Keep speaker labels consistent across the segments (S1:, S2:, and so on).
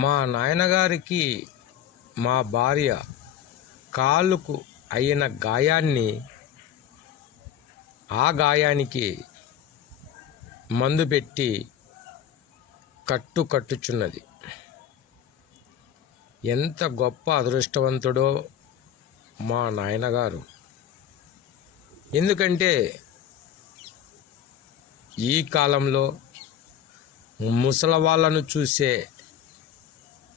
S1: మా నాయనగారికి మా భార్య కాలుకు అయిన గాయాన్ని ఆ గాయానికి మందు పెట్టి కట్టు కట్టుచున్నది ఎంత గొప్ప అదృష్టవంతుడో మా నాయనగారు. ఎందుకంటే ఈ కాలంలో ముసలవాళ్ళను చూసే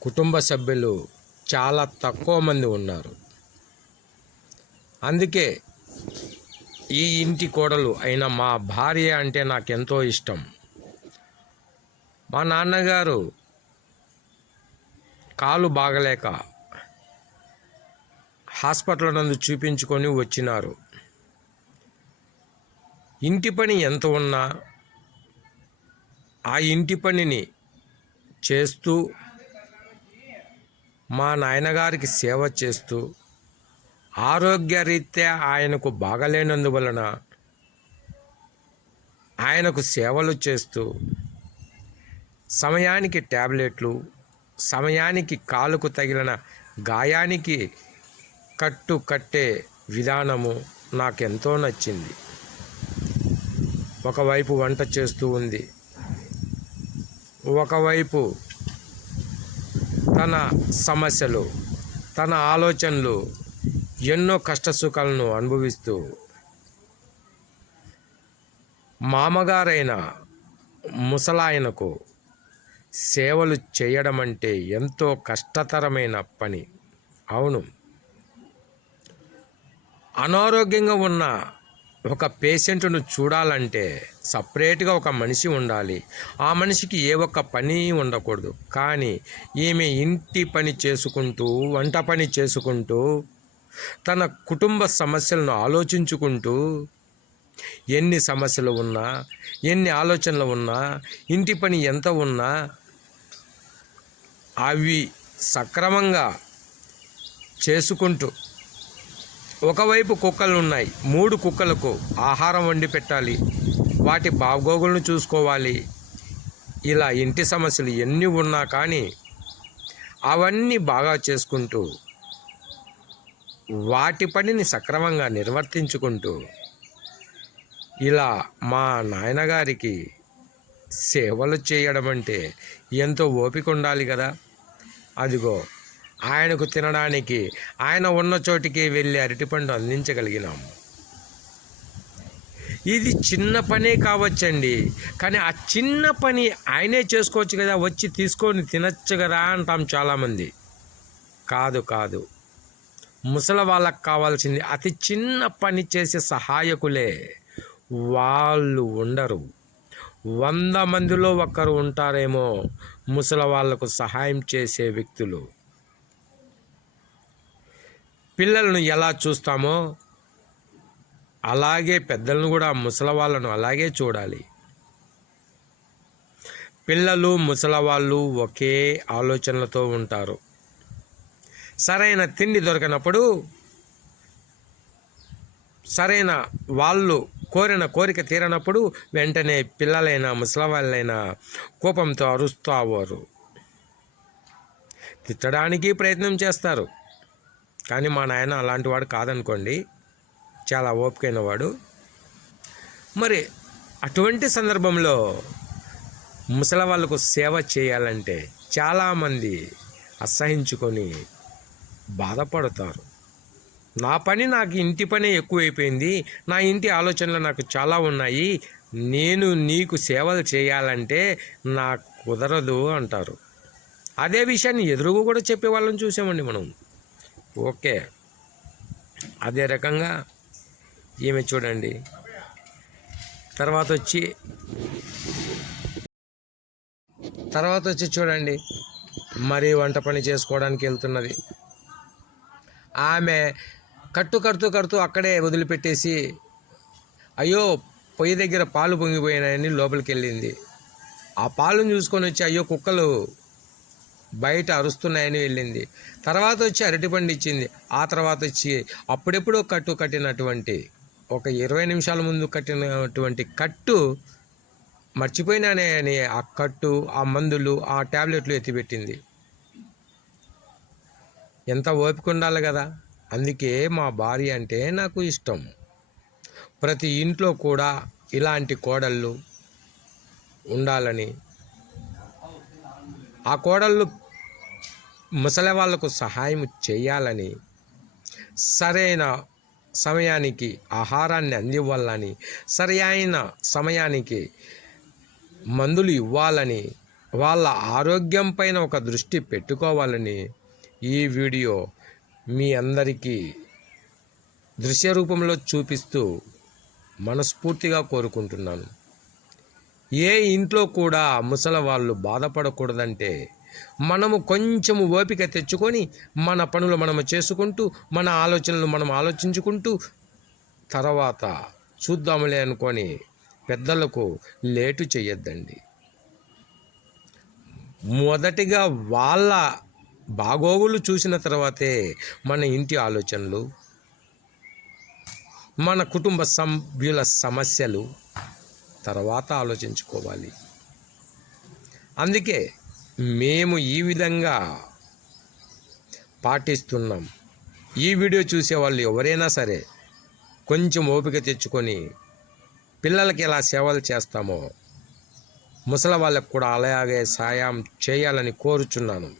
S1: కుటుంబ సభ్యులు చాలా తక్కువ మంది ఉన్నారు. అందుకే ఈ ఇంటి కోడలు అయిన మా భార్య అంటే నాకెంతో ఇష్టం. మా నాన్నగారు కాలు బాగలేక హాస్పిటల్ నందు చూపించుకొని వచ్చినారు. ఇంటి పని ఎంత ఉన్నా ఆ ఇంటి పనిని చేస్తూ మా నాయనగారికి సేవ చేస్తూ ఆరోగ్యరీత్యా ఆయనకు బాగలేనందువలన ఆయనకు సేవలు చేస్తూ సమయానికి ట్యాబ్లెట్లు సమయానికి కాలుకు తగిలిన గాయానికి కట్టు కట్టే విధానము నాకెంతో నచ్చింది. ఒకవైపు వంట చేస్తూ ఉంది ఒకవైపు తన సమస్యలు తన ఆలోచనలు ఎన్నో కష్టసుఖాలను అనుభవిస్తూ మామగారైన ముసలాయనకు సేవలు చేయడం అంటే ఎంతో కష్టతరమైన పని. అవును. అనారోగ్యంగా ఉన్న ఒక పేషెంట్ను చూడాలంటే సపరేట్గా ఒక మనిషి ఉండాలి. ఆ మనిషికి ఏ ఒక్క పని ఉండకూడదు. కానీ ఈమె ఇంటి పని చేసుకుంటూ వంట పని చేసుకుంటూ తన కుటుంబ సమస్యలను ఆలోచించుకుంటూ ఎన్ని సమస్యలు ఉన్నా ఎన్ని ఆలోచనలు ఉన్నా ఇంటి పని ఎంత ఉన్నా అవి సక్రమంగా చేసుకుంటూ ఒకవైపు కుక్కలు ఉన్నాయి మూడు కుక్కలకు ఆహారం వండి పెట్టాలి వాటి బాగోగులను చూసుకోవాలి. ఇలా ఇంటి సమస్యలు ఎన్ని ఉన్నా కానీ అవన్నీ బాగా చేసుకుంటూ వాటి పనిని సక్రమంగా నిర్వర్తించుకుంటూ ఇలా మా నాయనగారికి సేవలు చేయడం అంటే ఎంతో ఓపిక ఉండాలి కదా. అదిగో ఆయనకు తినడానికి ఆయన ఉన్న చోటికి వెళ్ళి అరటిపండు అందించగలిగినాము ఇది చిన్న పనే కావచ్చండి. కానీ ఆ చిన్న పని ఆయనే చేసుకోవచ్చు కదా వచ్చి తీసుకొని తినచ్చు కదా అంటాం చాలామంది. కాదు కాదు. ముసలి వాళ్ళకు కావాల్సింది అతి చిన్న పని చేసే సహాయకులే వాళ్ళు ఉండరు. వంద మందిలో ఒకరు ఉంటారేమో ముసలి వాళ్ళకు సహాయం చేసే వ్యక్తులు. పిల్లలను ఎలా చూస్తామో అలాగే పెద్దలను కూడా ముసలవాళ్ళను అలాగే చూడాలి. పిల్లలు ముసలవాళ్ళు ఒకే ఆలోచనలతో ఉంటారు. సరైన తిండి దొరకనప్పుడు సరైన వాళ్ళు కోరిన కోరిక తీరనప్పుడు వెంటనే పిల్లలైనా ముసలవాళ్ళైనా కోపంతో అరుస్తూ తిట్టడానికి ప్రయత్నం చేస్తారు. కానీ మా నాయన అలాంటి వాడు కాదనుకోండి. చాలా ఓపికైన వాడు మరి అటువంటి సందర్భంలో ముసలి వాళ్ళకు సేవ చేయాలంటే చాలామంది అసహించుకొని బాధపడతారు. నా పని నాకు ఇంటి పనే ఎక్కువైపోయింది. నా ఇంటి ఆలోచనలు నాకు చాలా ఉన్నాయి. నేను నీకు సేవలు చేయాలంటే నాకు కుదరదు అంటారు. అదే విషయాన్ని ఎదురుగా కూడా చెప్పే వాళ్ళని చూసామండి మనం. ఓకే. అదే రకంగా ఈమె చూడండి. తర్వాత వచ్చి తర్వాత వచ్చి చూడండి. మరీ వంట పని చేసుకోవడానికి వెళ్తున్నది. ఆమె కట్టు కడుతూ కడుతూ అక్కడే వదిలిపెట్టేసి అయ్యో పొయ్యి దగ్గర పాలు పొంగిపోయినాయని లోపలికి వెళ్ళింది ఆ పాలను చూసుకొని వచ్చి అయ్యో కుక్కలు బయట అరుస్తున్నాయని వెళ్ళింది. తర్వాత వచ్చి అరటిపండు ఇచ్చింది. ఆ తర్వాత వచ్చి అప్పుడెప్పుడో కట్టు కట్టినటువంటి ఒక ఇరవై నిమిషాల ముందు కట్టినటువంటి కట్టు మర్చిపోయినానే అని ఆ కట్టు ఆ మందులు ఆ ట్యాబ్లెట్లు ఎత్తిపెట్టింది. ఎంత ఓపిక ఉండాలి కదా? అందుకే మా భార్య అంటే నాకు ఇష్టం. ప్రతి ఇంట్లో కూడా ఇలాంటి కోడళ్ళు ఉండాలని ఆ కోడళ్ళు ముసలి వాళ్ళకు సహాయం చేయాలని సరైన సమయానికి ఆహారాన్ని అందివ్వాలని సరి అయిన సమయానికి మందులు ఇవ్వాలని వాళ్ళ ఆరోగ్యం పైన ఒక దృష్టి పెట్టుకోవాలని ఈ వీడియో మీ అందరికీ దృశ్య రూపంలో చూపిస్తూ మనస్ఫూర్తిగా కోరుకుంటున్నాను. ఏ ఇంట్లో కూడా ముసలి వాళ్ళు బాధపడకూడదంటే మనము కొంచెం ఓపిక తెచ్చుకొని మన పనులు మనము చేసుకుంటూ మన ఆలోచనలు మనం ఆలోచించుకుంటూ తర్వాత చూద్దాములే అనుకొని పెద్దలకు లేటు చేయొద్దండి మొదటిగా వాళ్ళ బాగోగులు చూసిన తర్వాతే మన ఇంటి ఆలోచనలు మన కుటుంబ సభ్యుల సమస్యలు తర్వాత ఆలోచించుకోవాలి. అందుకే మేము ఈ విధంగా పాటిస్తున్నాం. ఈ వీడియో చూసే వాళ్ళు ఎవరైనా సరే కొంచెం ఓపిక తెచ్చుకొని పిల్లలకి ఎలా సేవలు చేస్తామో ముసలి వాళ్ళకు కూడా అలాగే సాయం చేయాలని కోరుచున్నాను.